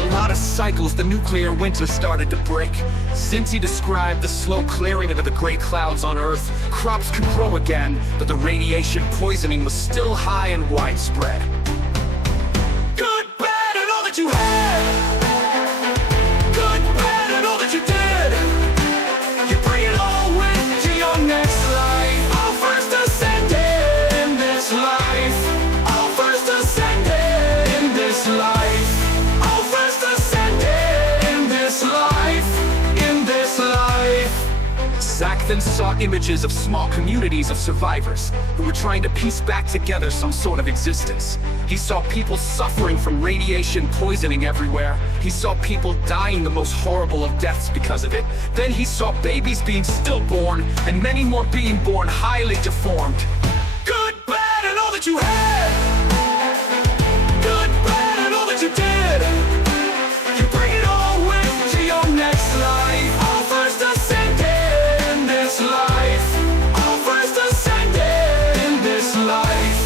a lot of cycles, the nuclear winter started to break. Since he described the slow clearing of the gray clouds on Earth, crops could grow again, but the radiation poisoning was still high and widespread. Good, bad, and all that you had. Good, bad, and all that you did. You bring it all with to your next life. All first ascended in this life. All first ascended in this life. All first ascended in this life. In this life. Zach then saw images of small communities of survivors who were trying to piece back together some sort of existence. He saw people suffering from radiation poisoning everywhere. He saw people dying the most horrible of deaths because of it. Then he saw babies being stillborn and many more being born highly deformed. Good, bad, and all that you had. Good, bad, and all that you did. You bring it all with to your next life. All first ascended in this life. All first ascended in this life.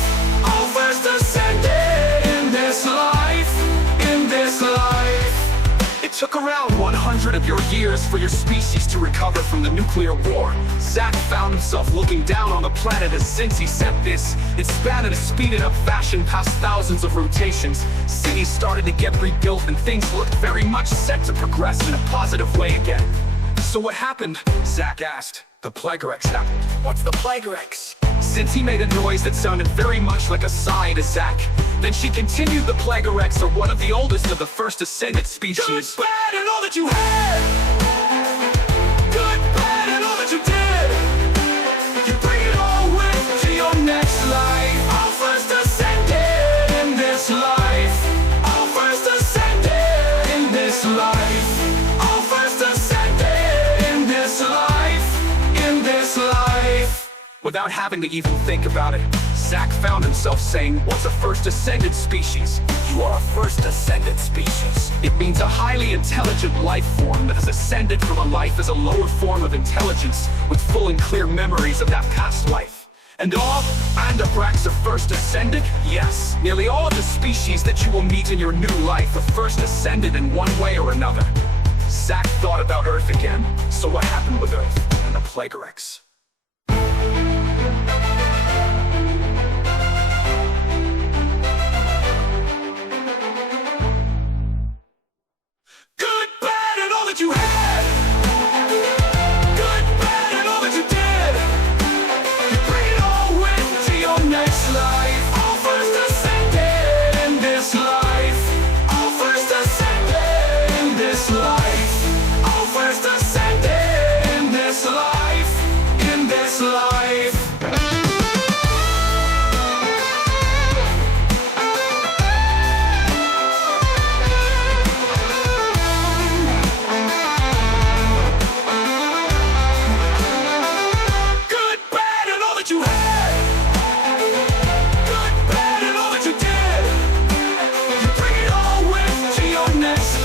All first ascended in this life. In this life. It took around 100 of your years for your species to recover from the nuclear war. Zach found himself looking down on the planet as since he said this, it span at a speeded up fashion past thousands of rotations. Cities started to get rebuilt and things looked very much set to progress in a positive way again. So what happened? Zach asked. The Plaguerex happened. What's the Plaguerex? Since he made a noise that sounded very much like a sigh to Zach, then she continued, the Plaguerex are one of the oldest of the first ascended species. Good, bad, and all that you had. Good, bad, and all that you did. You bring it all with to your next life. All first ascended in this life. All first ascended in this life. All first ascended in this life. In this life. Without having to even think about it, Zach found himself saying, what's a first ascended species? You are a first ascended species. It means a highly intelligent life form that has ascended from a life as a lower form of intelligence with full and clear memories of that past life. And all Andabrax are first ascended? Yes. Nearly all of the species that you will meet in your new life are first ascended in one way or another. Zach thought about Earth again. So what happened with Earth and the Plaguerex? Good, bad, and all that you had. Good, bad, and all that you did. You bring it all with to your next life. All first ascended in this life. All first ascended in this life. All first ascended in this life. In this life. You had. Good, bad, and all that you did. You bring it all with to your next